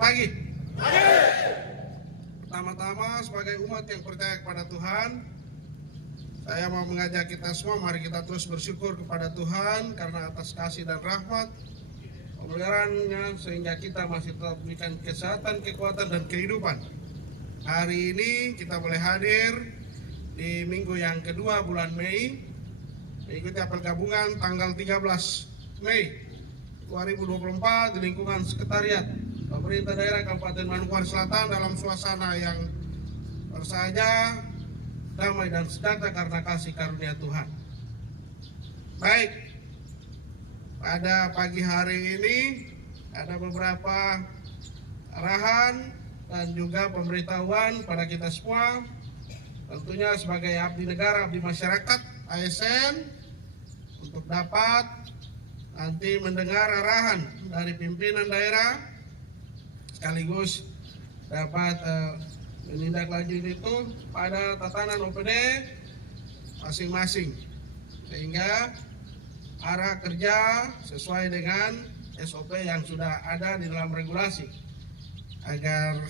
pagi. Pertama-tama sebagai umat yang percaya kepada Tuhan, saya mau mengajak kita semua, mari kita terus bersyukur kepada Tuhan karena atas kasih dan rahmat pemeliharaan-Nya sehingga kita masih tetap diberikan kesehatan, kekuatan, dan kehidupan. Hari ini kita boleh hadir di minggu yang kedua bulan Mei, mengikuti apel gabungan tanggal 13 Mei 2024 di lingkungan Sekretariat Pemerintah Daerah Kabupaten Manokwari Selatan dalam suasana yang bersahaja, damai dan sejahtera karena kasih karunia Tuhan. Baik, pada pagi hari ini ada beberapa arahan dan juga pemberitahuan pada kita semua, tentunya sebagai abdi negara, abdi masyarakat, ASN, untuk dapat nanti mendengar arahan dari pimpinan daerah, sekaligus dapat menindaklanjuti itu pada tatanan OPD masing-masing, sehingga arah kerja sesuai dengan SOP yang sudah ada di dalam regulasi, agar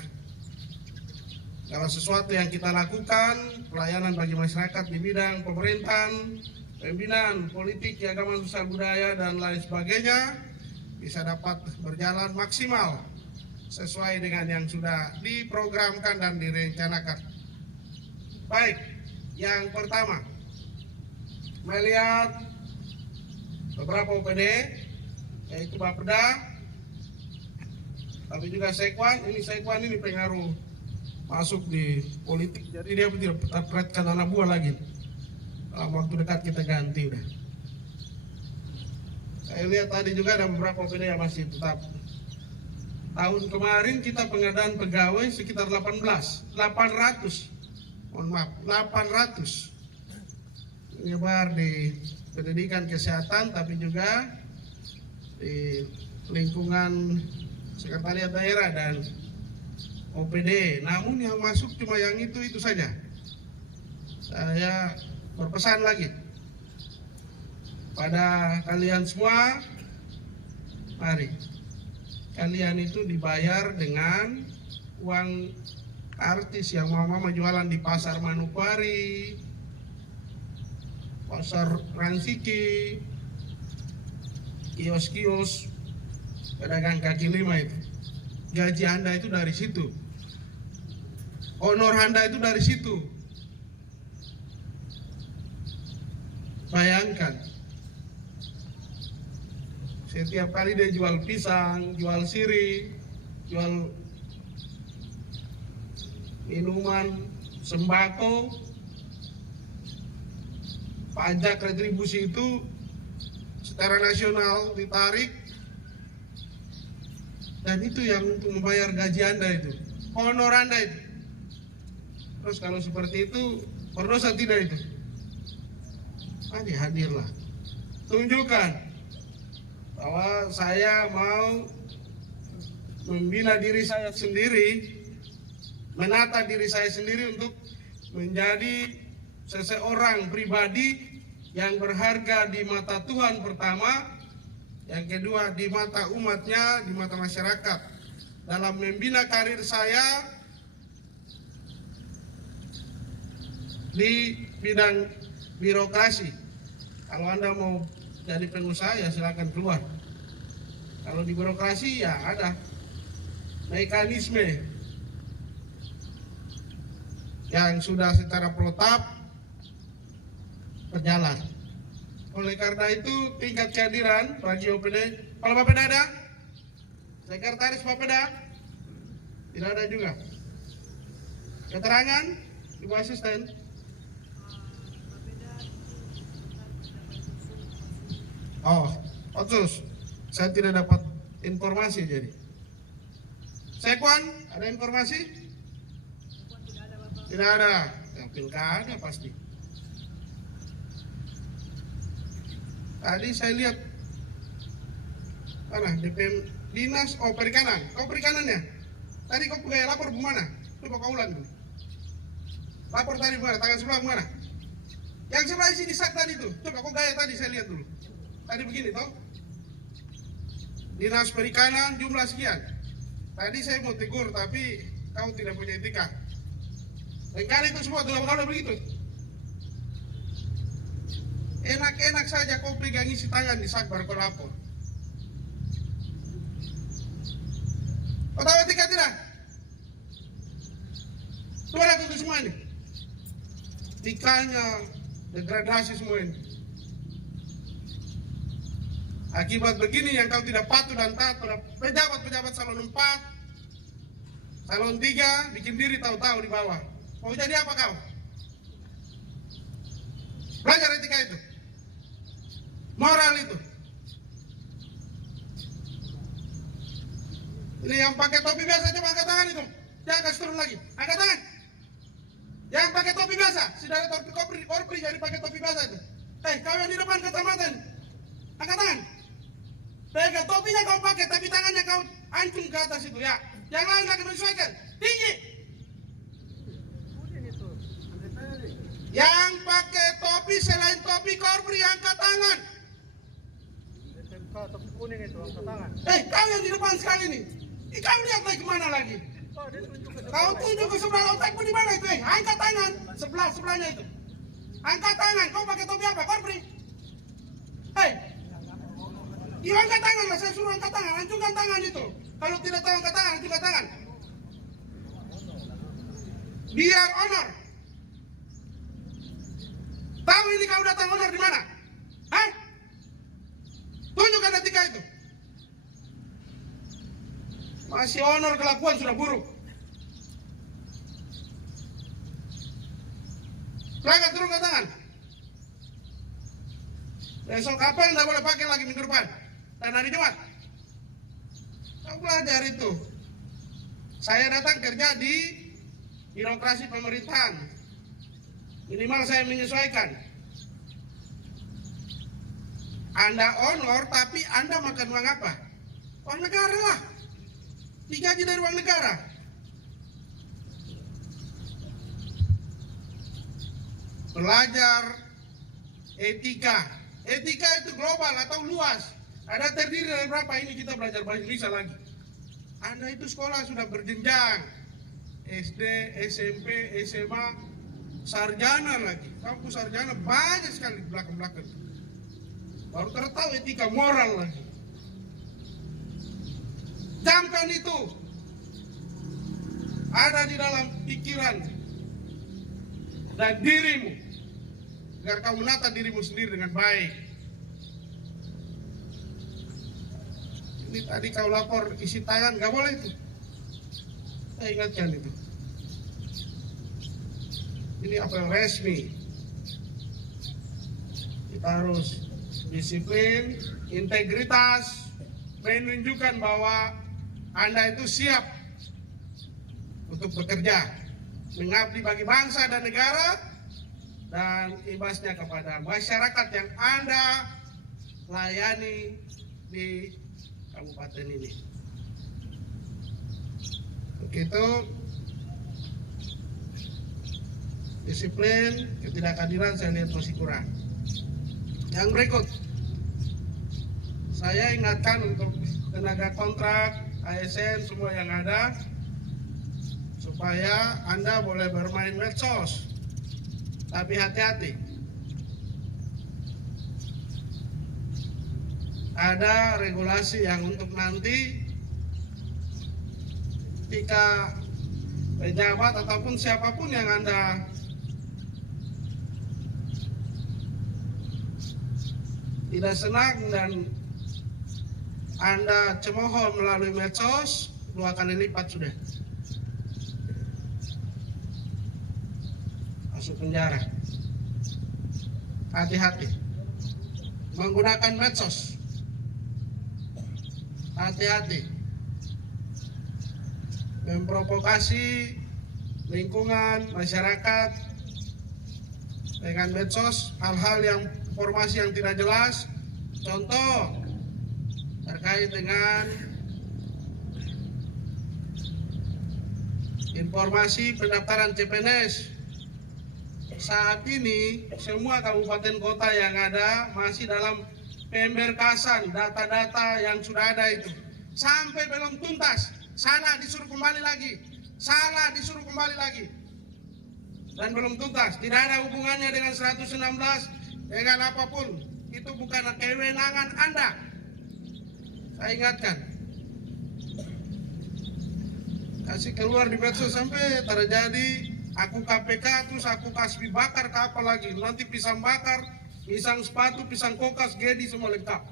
segala sesuatu yang kita lakukan, pelayanan bagi masyarakat di bidang pemerintahan, pembinaan politik, keagamaan, sosial budaya, dan lain sebagainya bisa dapat berjalan maksimal sesuai dengan yang sudah diprogramkan dan direncanakan. Baik, yang pertama, melihat beberapa OPD, yaitu Bapeda, tapi juga Sekwan. Sekwan ini pengaruh masuk di politik, jadi dia tidak terkait anak buah lagi. Dalam waktu dekat kita ganti udah. Saya lihat tadi juga ada beberapa OPD yang masih tetap. Tahun kemarin kita pengadaan pegawai sekitar 800 menyebar di pendidikan kesehatan, tapi juga di lingkungan sekretariat daerah dan OPD. Namun yang masuk cuma yang itu saja. Saya berpesan lagi pada kalian semua, mari kalian itu dibayar dengan uang artis yang mama jualan di pasar Manokwari, pasar Ransiki, kios-kios, pedagang kaki lima itu. Gaji Anda itu dari situ, honor Anda itu dari situ. Bayangkan, setiap kali dia jual pisang, jual sirih, jual minuman, sembako, pajak retribusi itu secara nasional ditarik, dan itu yang untuk membayar gaji Anda itu, honor Anda itu. Terus kalau seperti itu, berdosa tidak itu? Mari hadirlah, tunjukkan bahwa saya mau membina diri saya sendiri, menata diri saya sendiri untuk menjadi seseorang pribadi yang berharga di mata Tuhan pertama, yang kedua di mata umatnya, di mata masyarakat. Dalam membina karir saya di bidang birokrasi, kalau Anda mau jadi pengusaha ya silakan keluar. Kalau di birokrasi ya ada mekanisme yang sudah secara protap berjalan. Oleh karena itu tingkat kehadiran bagi OPD, kalau Bapeda ada, sekretaris Bapeda tidak ada juga. Keterangan Ibu Asisten. Oh, otsus. Saya tidak dapat informasi jadi. Sekwan, ada informasi? Tidak ada. Ya, pilkada pasti. Tadi saya lihat mana DPM Dinas Perikanan. Kau perikanannya? Tadi kau pegawai lapor kemana? Coba kau ulang dulu. Lapor tadi kemana? Tanggal sebelah kemana? Yang sebelah sini sak tadi tuh. Coba kau gaya tadi saya lihat dulu. Tadi begini toh. Dinas Perikanan jumlah sekian. Tadi saya mau tegur, tapi kau tidak punya etika. Dan kali itu semua tuh kalau begitu. Enak-enak saja kau pegang isi tangan di sakbar kau lapor. Kau tahu etika tidak? Coba lihat itu semua ini. Etikanya degradasi semua ini. Akibat begini yang kau tidak patuh dan taat pada pejabat-pejabat salon 4, salon 3, bikin diri tahu-tahu di bawah. Mau jadi apa kau? Belajar etika itu. Moral itu. Ini yang pakai topi biasa coba angkat tangan itu. Jangan kasih turun lagi. Angkat tangan. Yang pakai topi biasa, sudah ada topi korpri jadi pakai topi biasa itu. Kau yang di depan kecamatan. Angkat tangan. Pegang topinya kau pakai, tapi tangannya kau ancung ke atas itu ya. Yang lain lagi menyesuaikan. Tinggi. Yang pakai topi selain topi korpri angkat tangan. Topi kuning itu angkat tangan. Kau yang di depan sekali nih. Kau lihat lagi kemana lagi? Kau tunjuk ke sebelah otakmu di mana itu? Angkat tangan. Sebelahnya itu. Angkat tangan. Kau pakai topi apa? Korpri. Iya angkat tangan lah, saya suruh angkat tangan, ancungkan tangan itu. Kalau tidak tahu angkat tangan, ancungkan tangan. Biar honor. Tahu ini kau datang honor di mana? Tunjukkan etika itu. Masih honor, kelakuan sudah buruk. Silakan turunkan tangan. Besok kapal tidak boleh pakai lagi minggu depan. Dan hari Jumat. Kau belajar itu. Saya datang kerja di birokrasi pemerintahan. Minimal saya menyesuaikan. Anda honor, tapi Anda makan uang apa? Uang negara lah. Digaji dari uang negara. Belajar etika. Etika itu global atau luas. Ada terdiri dari berapa ini kita belajar bahasa Indonesia lagi. Anda itu sekolah sudah berjenjang. SD, SMP, SMA, sarjana lagi. Kampus sarjana banyak sekali belakang-belakang. Baru tertahu etika moral lagi. Camkan itu. Ada di dalam pikiran dan dirimu. Agar kau menata dirimu sendiri dengan baik. Ini tadi kau lapor isi tangan, gak boleh itu. Saya ingatkan itu. Ini apel resmi. Kita harus disiplin, integritas, menunjukkan bahwa Anda itu siap untuk bekerja, mengabdi bagi bangsa dan negara, dan imbasnya kepada masyarakat yang Anda layani di kabupaten ini. Begitu disiplin, ketidakhadiran saya lihat masih kurang. Yang berikut, saya ingatkan untuk tenaga kontrak, ASN, semua yang ada, supaya Anda boleh bermain medsos, tapi hati-hati. Ada regulasi yang untuk nanti ketika pejabat ataupun siapapun yang Anda tidak senang dan Anda cemooh melalui medsos, 2 kali lipat sudah masuk penjara. Hati-hati menggunakan medsos. Hati-hati memprovokasi lingkungan masyarakat dengan medsos, hal-hal yang informasi yang tidak jelas. Contoh terkait dengan informasi pendaftaran CPNS. Saat ini semua kabupaten kota yang ada masih dalam pemberkasan data-data yang sudah ada itu sampai belum tuntas, salah disuruh kembali lagi, salah disuruh kembali lagi. Dan belum tuntas, tidak ada hubungannya dengan 116, dengan apapun. Itu bukan kewenangan Anda. Saya ingatkan. Kasih keluar di medsos sampai terjadi aku KPK terus aku kasih bakar ke apa lagi. Nanti pisang bakar, pisang sepatu, pisang kokas, gedi semua lengkap.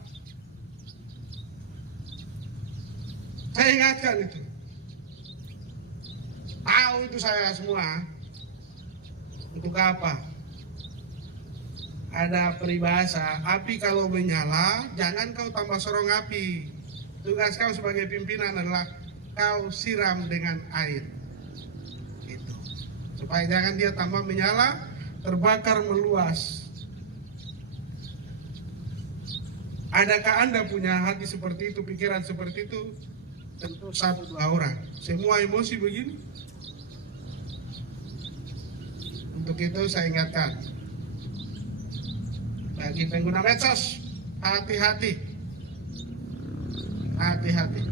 Saya ingatkan itu. Tahu itu saya semua. Untuk apa? Ada peribahasa, api kalau menyala, jangan kau tambah sorong api. Tugas kau sebagai pimpinan adalah kau siram dengan air. Itu. Supaya jangan dia tambah menyala, terbakar meluas. Adakah Anda punya hati seperti itu, pikiran seperti itu? Tentu 1-2 orang. Semua emosi begini. Untuk itu saya ingatkan, bagi pengguna medsos, hati-hati, hati-hati.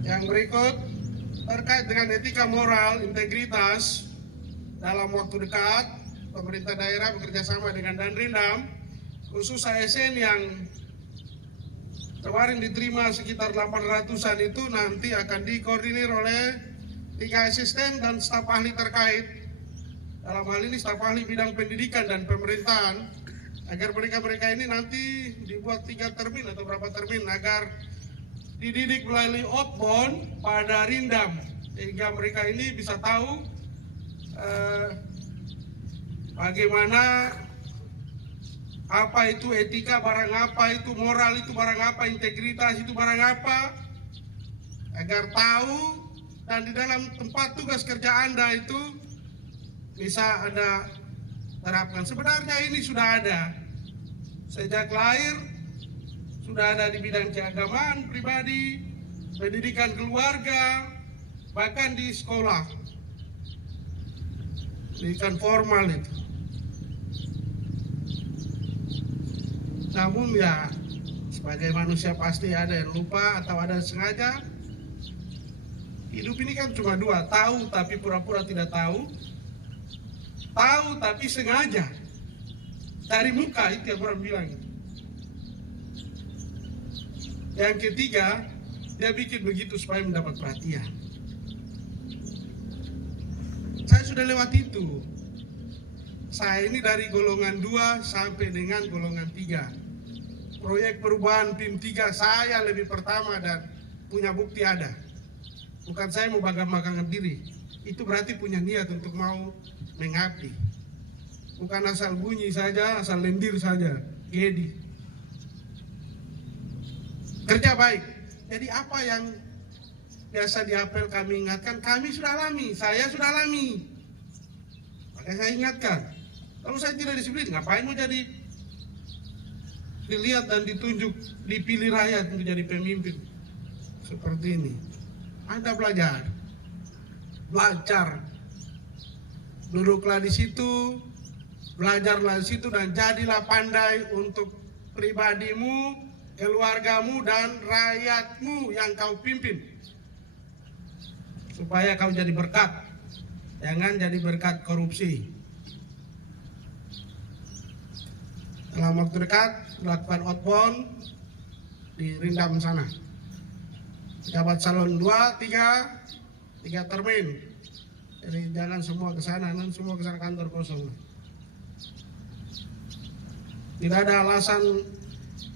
Yang berikut terkait dengan etika moral, integritas. Dalam waktu dekat, pemerintah daerah bekerjasama dengan Danrindam, khusus ASN yang kemarin diterima sekitar 800-an itu nanti akan dikoordinir oleh 3 asisten dan staf ahli terkait. Dalam hal ini staf ahli bidang pendidikan dan pemerintahan, agar mereka ini nanti dibuat 3 termin atau berapa termin agar dididik melalui outbound pada Rindam, sehingga mereka ini bisa tahu bagaimana apa itu etika barang apa, itu moral itu barang apa, integritas itu barang apa, agar tahu dan di dalam tempat tugas kerja Anda itu bisa Anda terapkan. Sebenarnya ini sudah ada sejak lahir, sudah ada di bidang keagamaan pribadi, pendidikan keluarga, bahkan di sekolah, pendidikan formal itu. Namun ya sebagai manusia pasti ada yang lupa atau ada yang sengaja. Hidup ini kan cuma 2, tahu tapi pura-pura tidak tahu, tahu tapi sengaja. Cari muka, itu yang orang bilang. Yang ketiga, dia bikin begitu supaya mendapat perhatian. Saya sudah lewat itu. Saya ini dari golongan 2 sampai dengan golongan 3. Proyek perubahan PIM 3 saya lebih pertama dan punya bukti ada. Bukan saya mau bangga-banggakan diri. Itu berarti punya niat untuk mau mengabdi. Bukan asal bunyi saja, asal lendir saja. Gedi. Kerja baik. Jadi apa yang biasa diapel kami ingatkan, kami sudah alami, saya sudah alami. Makanya saya ingatkan. Kalau saya tidak disiplin, ngapain mau jadi dilihat dan ditunjuk, dipilih rakyat untuk jadi pemimpin seperti ini? Anda belajar, duduklah di situ, belajarlah di situ dan jadilah pandai untuk pribadimu, keluargamu dan rakyatmu yang kau pimpin, supaya kau jadi berkat, jangan jadi berkat korupsi. Dalam waktu dekat melakukan outbound di Rindam sana. Jabat salon 2, 3 termin. Jadi jangan semua ke sana, nanti semua ke sana kantor kosong. Tidak ada alasan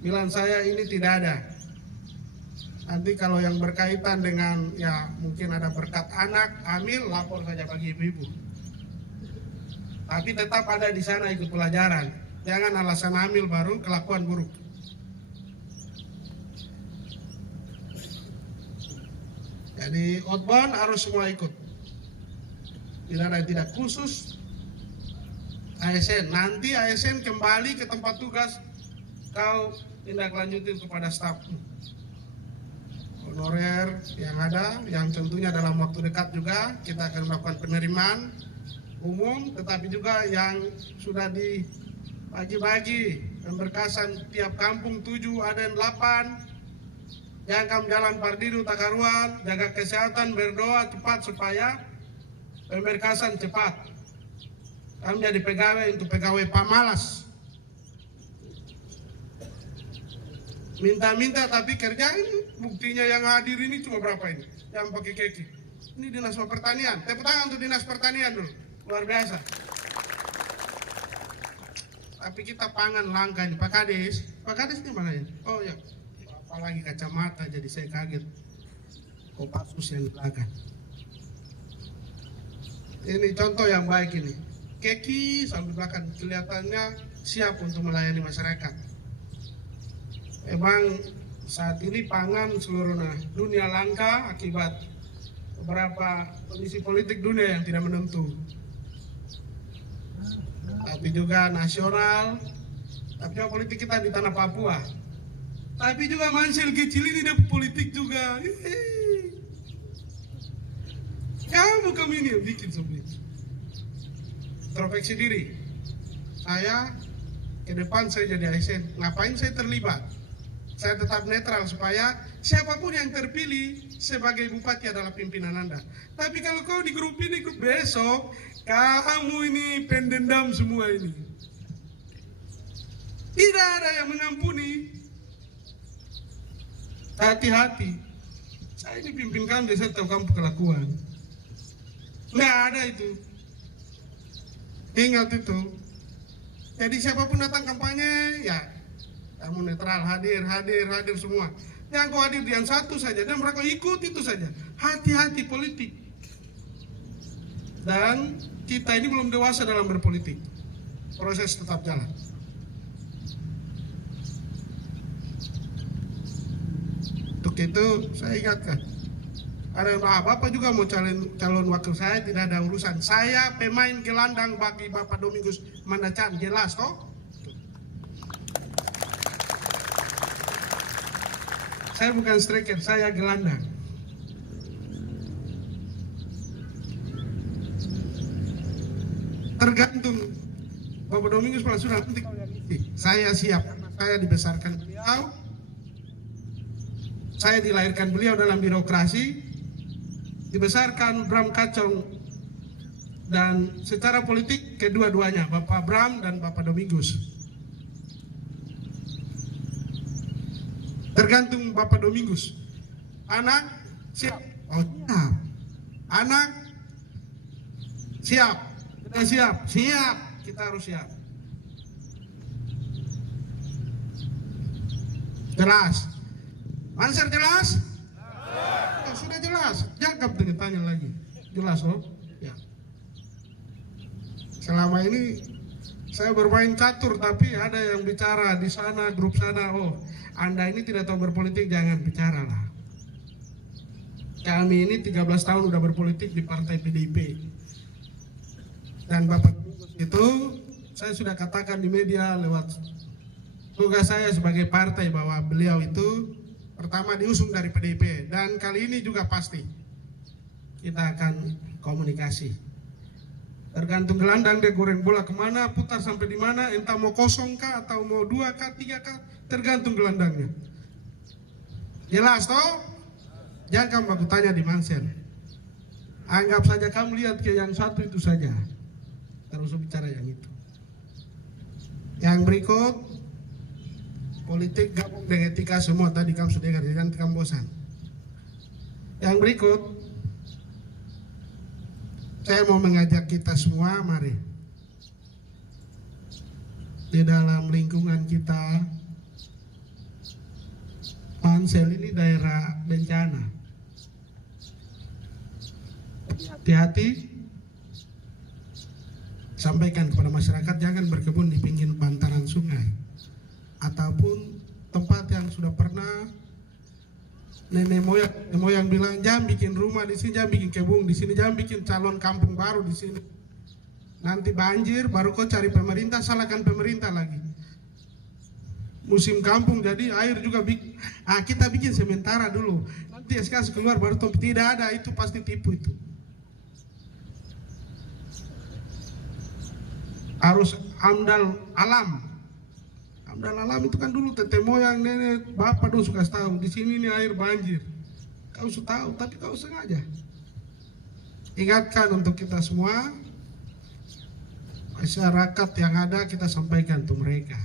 bilang saya ini tidak ada. Nanti kalau yang berkaitan dengan ya mungkin ada berkat anak, hamil, lapor saja bagi ibu-ibu. Tapi tetap ada di sana ikut pelajaran. Jangan alasan hamil baru kelakuan buruk. Jadi outbound harus semua ikut. Tidak ada yang tidak, khusus ASN. Nanti ASN kembali ke tempat tugas, kau tindak lanjutin kepada stafmu. Honorer yang ada, yang tentunya dalam waktu dekat juga kita akan melakukan penerimaan umum, tetapi juga yang sudah dibagi-bagi pemberkasan tiap kampung 7, ada yang 8. Jangan kamu jalan pardiru takaruan, jaga kesehatan, berdoa cepat supaya pemberkasan cepat. Kamu jadi pegawai untuk pegawai pamalas. Minta-minta tapi kerjain. Buktinya yang hadir ini cuma berapa ini? Yang pakai keki. Ini Dinas Pertanian. Tepuk tangan untuk Dinas Pertanian dulu. Luar biasa. Tapi kita pangan langka ini. Pak Kades ini mana ya? Oh ya. Apalagi kacamata jadi saya kaget. Kopassus yang di belakang. Ini contoh yang baik ini. Keki sampai belakang kelihatannya siap untuk melayani masyarakat. Memang saat ini pangan seluruh dunia langka akibat beberapa kondisi politik dunia yang tidak menentu. Tapi juga nasional, tapi juga politik kita di tanah Papua. Tapi juga Mansel kecil ini dia politik juga. Kami ini yang bikin sebenarnya. Introspeksi diri. Saya ke depan saya jadi ASN. Ngapain saya terlibat? Saya tetap netral supaya siapapun yang terpilih sebagai bupati adalah pimpinan Anda. Tapi kalau kau di grup ini besok, kamu ini pendendam semua ini. Tidak ada yang mengampuni. Hati-hati. Saya ini pimpin kamu, saya tahu kamu kelakuan. Nggak ada itu. Ingat itu. Jadi siapapun datang kampanye, ya kamu netral, hadir semua. Yang kau hadir yang satu saja dan mereka ikut itu saja. Hati-hati politik. Dan kita ini belum dewasa dalam berpolitik. Proses tetap jalan. Untuk itu saya ingatkan. Ada Bapak juga mau calon wakil saya, tidak ada urusan. Saya pemain gelandang bagi Bapak Domingus Mandacan, jelas toh? Saya bukan striker, saya gelandang. Tergantung Bapak Domingus kalau sudah nanti saya siap. Saya dibesarkan beliau, saya dilahirkan beliau dalam birokrasi, dibesarkan Bram Kacong, dan secara politik kedua-duanya Bapak Bram dan Bapak Domingus. Tergantung Bapak Domingus. Anak siap. Oh siap. Anak siap. Kita siap. Siap. Kita harus siap. Jelas. Answer jelas? Ya, sudah jelas. Jangan tanya lagi. Jelas loh. Ya. Selama ini saya bermain catur, tapi ada yang bicara di sana, grup sana. Oh, Anda ini tidak tahu berpolitik, jangan bicara lah. Kami ini 13 tahun udah berpolitik di partai PDIP. Dan Bapak itu, saya sudah katakan di media lewat tugas saya sebagai partai bahwa beliau itu pertama diusung dari PDIP. Dan kali ini juga pasti kita akan komunikasi. Tergantung gelandang dia goreng bola kemana, putar sampai di mana, entah mau kosong kah atau mau 2 kah, 3 kah, tergantung gelandangnya. Jelas toh? Jangan kamu aku tanya di Mansel. Anggap saja kamu lihat ke yang satu itu saja. Terus bicara yang itu. Yang berikut, politik gabung dengan etika semua tadi kamu sudah dengar, jangan kamu bosan. Yang berikut, saya mau mengajak kita semua, mari di dalam lingkungan kita, Mansel ini daerah bencana. Hati-hati, sampaikan kepada masyarakat jangan berkebun di pinggir bantaran sungai ataupun tempat yang sudah pernah nenek moyang bilang jangan bikin rumah di sini, jangan bikin kebun di sini, jangan bikin calon kampung baru di sini. Nanti banjir, baru kau cari pemerintah, salahkan pemerintah lagi. Musim kampung jadi air juga kita bikin sementara dulu. Nanti SK keluar baru tidak ada, itu pasti tipu itu. Harus amdal alam. Amdal alam itu kan dulu tete moyang nenek bapak dulu suka tahu di sini nih air banjir. Kau sudah tahu tapi kau sengaja. Ingatkan untuk kita semua, masyarakat yang ada kita sampaikan untuk mereka.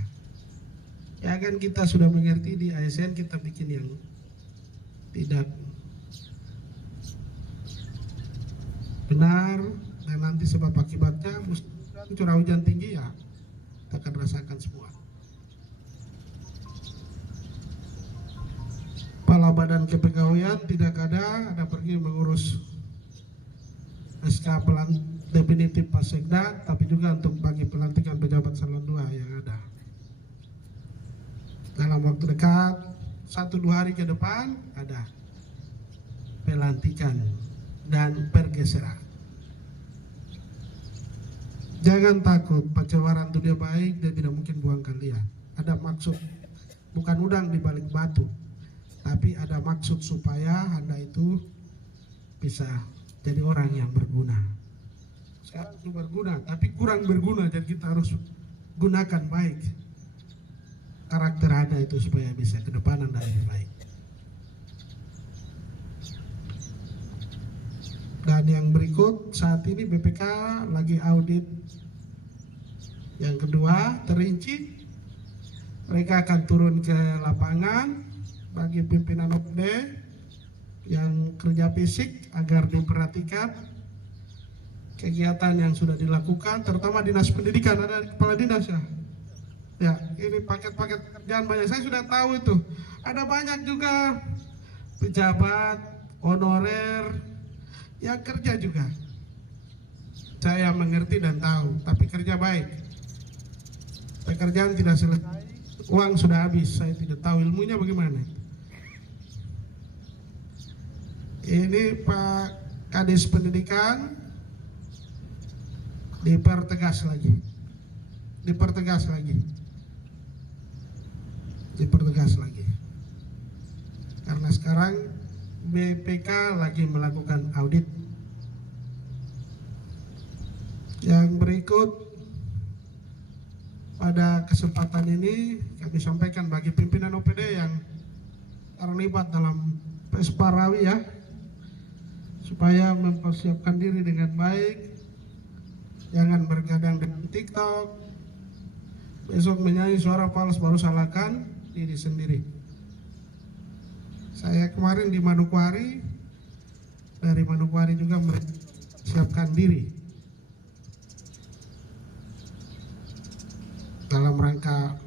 Ya kan kita sudah mengerti di ASN kita bikin yang tidak benar dan nanti sebab akibatnya curah hujan tinggi ya kita akan rasakan semua. Kepala Badan Kepegawaian tidak ada pergi mengurus SK definitif Pasekda, tapi juga untuk bagi pelantikan pejabat salon 2 yang ada. Dalam waktu dekat 1-2 hari ke depan ada pelantikan dan pergeseran. Jangan takut, pencemaran dunia baik dia tidak mungkin buang kalian. Ada maksud, bukan udang di balik batu, tapi ada maksud supaya Anda itu bisa jadi orang yang berguna. Sekarang itu berguna, tapi kurang berguna, jadi kita harus gunakan baik karakter Anda itu supaya bisa ke depan Anda lebih baik. Dan yang berikut, saat ini BPK lagi audit yang kedua terinci. Mereka akan turun ke lapangan bagi pimpinan OPD yang kerja fisik agar diperhatikan kegiatan yang sudah dilakukan, terutama dinas pendidikan. Ada kepala dinas ya. Ya, ini paket-paket pekerjaan banyak. Saya sudah tahu itu. Ada banyak juga pejabat honorer yang kerja juga. Saya mengerti dan tahu, tapi kerja baik. Pekerjaan tidak selesai, uang sudah habis. Saya tidak tahu ilmunya bagaimana. Ini Pak Kadis Pendidikan dipertegas lagi. Karena sekarang BPK lagi melakukan audit. Yang berikut, pada kesempatan ini kami sampaikan bagi pimpinan OPD yang terlibat dalam Pesparawi ya, supaya mempersiapkan diri dengan baik, jangan bergadang dengan TikTok, besok menyanyi suara fals baru salahkan diri sendiri. Saya kemarin di Manokwari, dari Manokwari juga mempersiapkan diri dalam rangka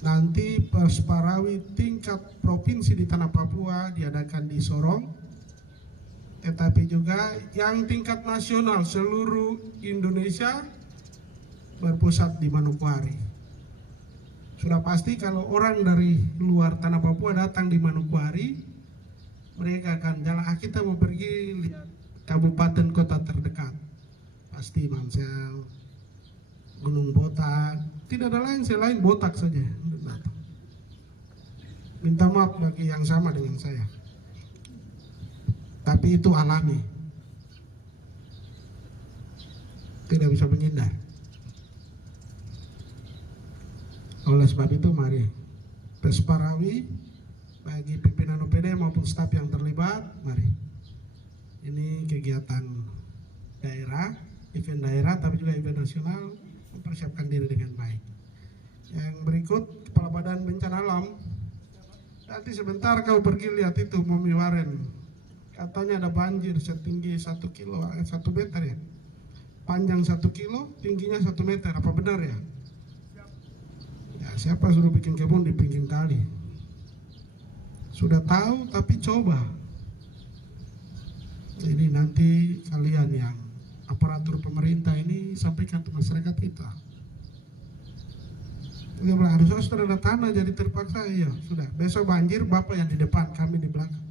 nanti Pesparawi tingkat provinsi di tanah Papua diadakan di Sorong, tetapi juga yang tingkat nasional seluruh Indonesia berpusat di Manokwari. Sudah pasti kalau orang dari luar tanah Papua datang di Manokwari, mereka akan jalan, kita mau pergi lihat kabupaten kota terdekat, pasti Mansel, Gunung Botak, tidak ada lain selain Botak saja. Minta maaf bagi yang sama dengan saya, tapi itu alami, tidak bisa menghindar. Oleh sebab itu mari Pesparawi bagi pimpinan OPD maupun staf yang terlibat, mari. Ini kegiatan daerah, event daerah tapi juga event nasional, mempersiapkan diri dengan baik. Yang berikut, Kepala Badan Bencana Alam. Nanti sebentar kau pergi lihat itu Momi Waren. Katanya ada banjir setinggi 1 meter ya. Panjang 1 kilo, tingginya 1 meter. Apa benar ya? Ya, siapa suruh bikin kebun di pinggir kali? Sudah tahu tapi coba. Jadi nanti kalian yang aparatur pemerintah ini sampaikan ke masyarakat kita. Dia bilang harusnya sudah ada tanah jadi terpaksa, iya sudah. Besok banjir, bapak yang di depan, kami di belakang.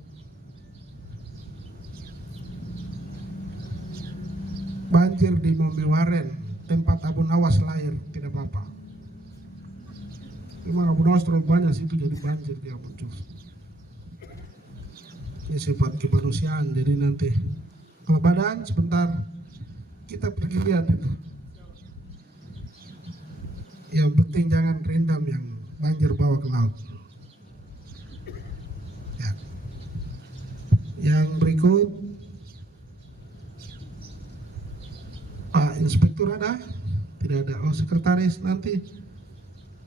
Banjir di Momi Waren, tempat Abu Nawas lahir, tidak apa-apa. Memang Abu Nawas terlalu banyak situ jadi banjir dia muncul. Ini sifat kemanusiaan, jadi nanti kalau badan sebentar kita pergi lihat itu. Yang penting jangan rendam yang banjir bawa ke laut. Ya. Yang berikut, Pak Inspektur ada? Tidak ada. Oh, sekretaris nanti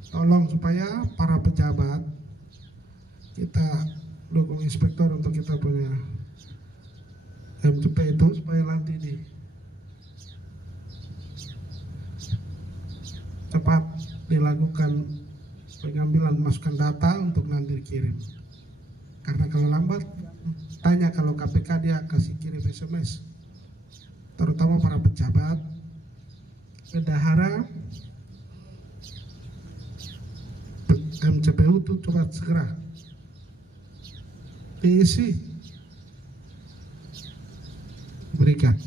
tolong supaya para pejabat kita dukung inspektor untuk kita punya MCP itu supaya nanti cepat dilakukan pengambilan masukan data untuk nanti dikirim. Karena kalau lambat, tanya kalau KPK dia kasih kirim SMS. Terutama para pejabat, bendahara, MCPU itu coba segera diisi, berikan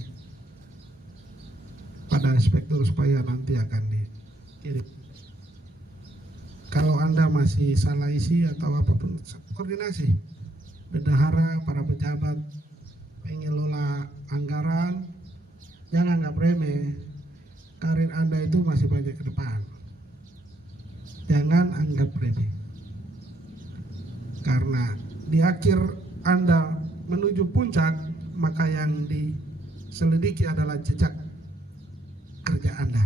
pada inspektur supaya nanti akan dikirim. Kalau Anda masih salah isi atau apapun, koordinasi bendahara, para pejabat, pengelola anggaran, jangan anggap remeh. Karir Anda itu masih banyak ke depan. Jangan anggap remeh. Karena di akhir Anda menuju puncak, maka yang diselidiki adalah jejak kerja Anda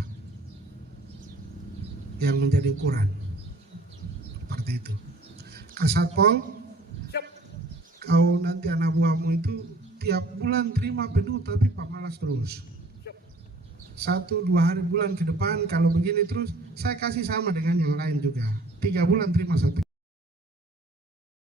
yang menjadi ukuran. Seperti itu. Kasatpol, kau nanti anak buahmu itu tiap bulan terima penuh tapi pemalas terus. 1-2 hari bulan ke depan kalau begini terus, saya kasih sama dengan yang lain juga. 3 bulan terima 1